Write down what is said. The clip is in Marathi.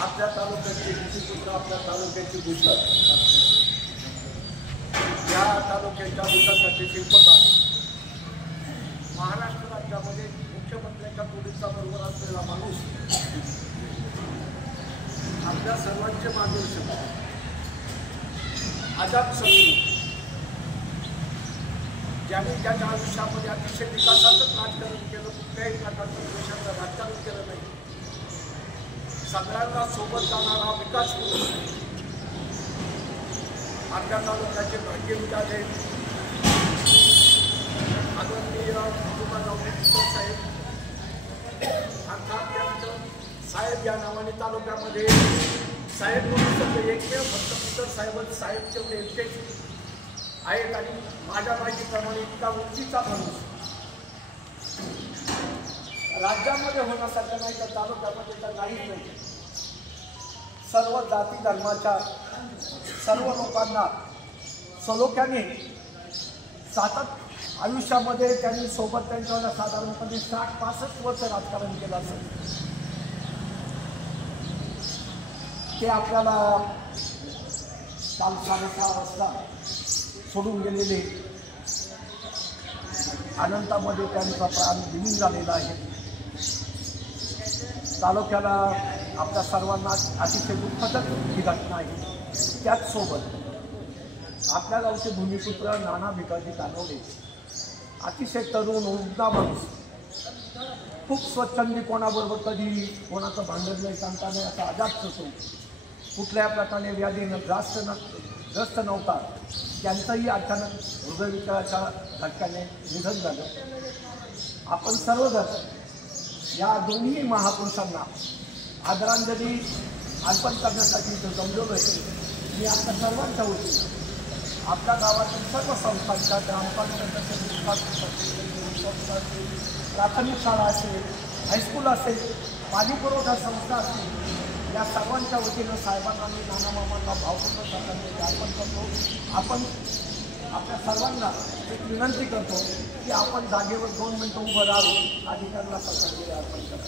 आपल्या तालुक्याचे ऋषीपुत्र, आपल्या तालुक्याची भूषण, या तालुक्याच्या विकासाचे शिल्पकार, महाराष्ट्र राज्यामध्ये मुख्यमंत्र्यांच्या पोलीसचा बरोबर असलेला माणूस, आपल्या सर्वांचे मार्गदर्शक, आजाद शत्रू, ज्यांनी त्याच्या आयुष्यामध्ये अतिशय विकासाचंच राजकारण केलं, कुठल्याही प्रकारचं देशाचं राजकारण केलं नाही, सगळ्यांना सोबत जाणारा विकास करून आपल्या तालुक्याचे भाग्य विचारले आदरणीय साहेब, अर्थात त्यांचं साहेब या नावाने तालुक्यामध्ये साहेब म्हणून सगळे एकमेव फक्त पितर साहेबच साहेब तेवढे एकटेच आहेत आणि माझ्या माहितीप्रमाणे इतका उंचीचा माणूस राज्यामध्ये होण्यासारखं नाही तर तालुक्यामध्ये तर नाहीच नाही. सर्व जाती धर्माच्या सर्व लोकांना सलोख्याने सातत आयुष्यामध्ये त्यांनी सोबत त्यांच्यावर साधारणपणे 60-65 वर्ष राजकारण केलं असेल. ते आपल्याला काल 6:30 वाजता सोडून गेलेले, अनंतामध्ये त्यांचा प्राण विलीन झालेला आहे. तालुक्याला आपल्या सर्वांना अतिशय दुःखद ही घटना आहे. त्याचसोबत आपल्या गावचे भूमिपुत्र नाना भिकाजी कानवले, अतिशय तरुण उमदा माणूस, खूप स्वच्छंदी, कोणाबरोबर कधी कोणाचं भांडण नाही, सांगता नाही असा आजाद होतो, कुठल्या प्रकारे व्याधीनं ग्रस्त नव्हता. त्यांचंही अचानक हृदयविकाराच्या धक्क्याने निधन झालं. आपण सर्वजण या दोन्ही महापुरुषांना आदरांजली अर्पण करण्यासाठी इथं जमलेलो आहे. मी आपल्या सर्वांच्या वतीने आपल्या गावातील सर्व संस्थांच्या, ग्रामपंचायत असेल, प्राथमिक शाळा असेल, हायस्कूल असेल, पाणीपुरवठा संस्था असतील, या सर्वांच्या वतीनं साहेबांना आणि नाना मामांना भावपूर्ण श्रद्धांजली अर्पण करतो. आपण आपल्या सर्वांना एक विनंती करतो की आपण जागेवर 2 मिनिटं उभं राहून अधिकाऱ्याला श्रद्धांजली अर्पण करा.